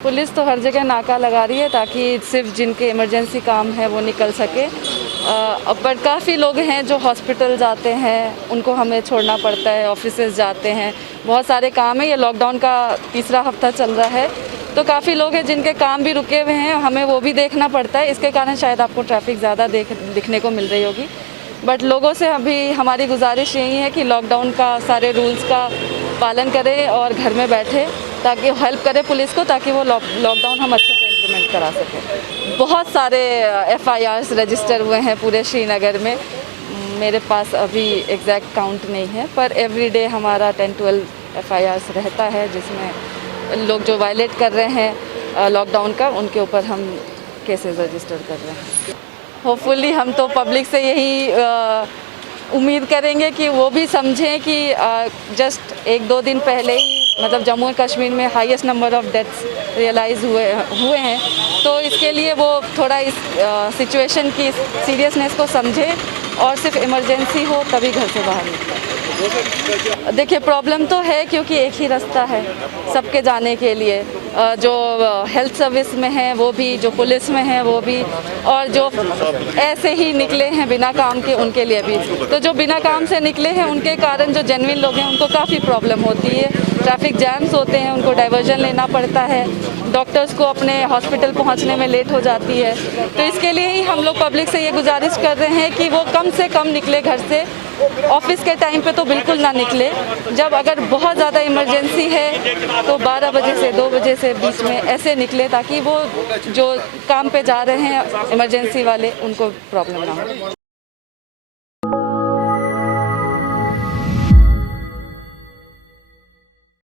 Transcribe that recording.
Police तो हर जगह नाका लगा रही है ताकि सिर्फ जिनके इमरजेंसी काम है वो निकल सके। बट काफ़ी लोग हैं जो हॉस्पिटल जाते हैं, उनको हमें छोड़ना पड़ता है, ऑफिसेज जाते हैं, बहुत सारे काम है। ये लॉकडाउन का तीसरा हफ्ता चल रहा है तो काफ़ी लोग हैं जिनके काम भी रुके हुए हैं, हमें वो भी देखना पड़ता है। इसके कारण शायद आपको ट्रैफिक ज़्यादा दिखने को मिल रही होगी। बट लोगों से अभी हमारी गुजारिश यही है कि लॉकडाउन का सारे रूल्स का पालन करें और घर में बैठे ताकि हेल्प करें पुलिस को, ताकि वो लॉकडाउन हम अच्छे से इम्प्लीमेंट करा सकें। बहुत सारे FIRs रजिस्टर हुए हैं पूरे श्रीनगर में। मेरे पास अभी एग्जैक्ट काउंट नहीं है, पर एवरीडे हमारा 10-12 FIRs रहता है जिसमें लोग जो वायलेट कर रहे हैं लॉकडाउन का, उनके ऊपर हम केसेस रजिस्टर कर रहे हैं। होपफुली हम तो पब्लिक से यही उम्मीद करेंगे कि वो भी समझें कि जस्ट 1-2 दिन पहले ही मतलब जम्मू और कश्मीर में highest number of deaths realise हुए हैं, तो इसके लिए वो थोड़ा इस सिचुएशन की सीरियसनेस को समझें और सिर्फ इमरजेंसी हो तभी घर से बाहर निकलें। देखिए प्रॉब्लम तो है क्योंकि एक ही रास्ता है सबके जाने के लिए, जो हेल्थ सर्विस में है वो भी, जो पुलिस में है वो भी, और जो ऐसे ही निकले हैं बिना काम के उनके लिए भी। तो जो बिना काम से निकले हैं उनके कारण जो जेन्युइन लोग हैं उनको काफ़ी प्रॉब्लम होती है, ट्रैफिक जैम्स होते हैं, उनको डाइवर्जन लेना पड़ता है, डॉक्टर्स को अपने हॉस्पिटल पहुंचने में लेट हो जाती है। तो इसके लिए ही हम लोग पब्लिक से ये गुजारिश कर रहे हैं कि वो कम से कम निकले घर से। ऑफिस के टाइम पे तो बिल्कुल ना निकले। जब अगर बहुत ज़्यादा इमरजेंसी है तो 12 बजे से 2 बजे से बीच में ऐसे निकले ताकि वो जो काम पे जा रहे हैं इमरजेंसी वाले उनको प्रॉब्लम ना हो।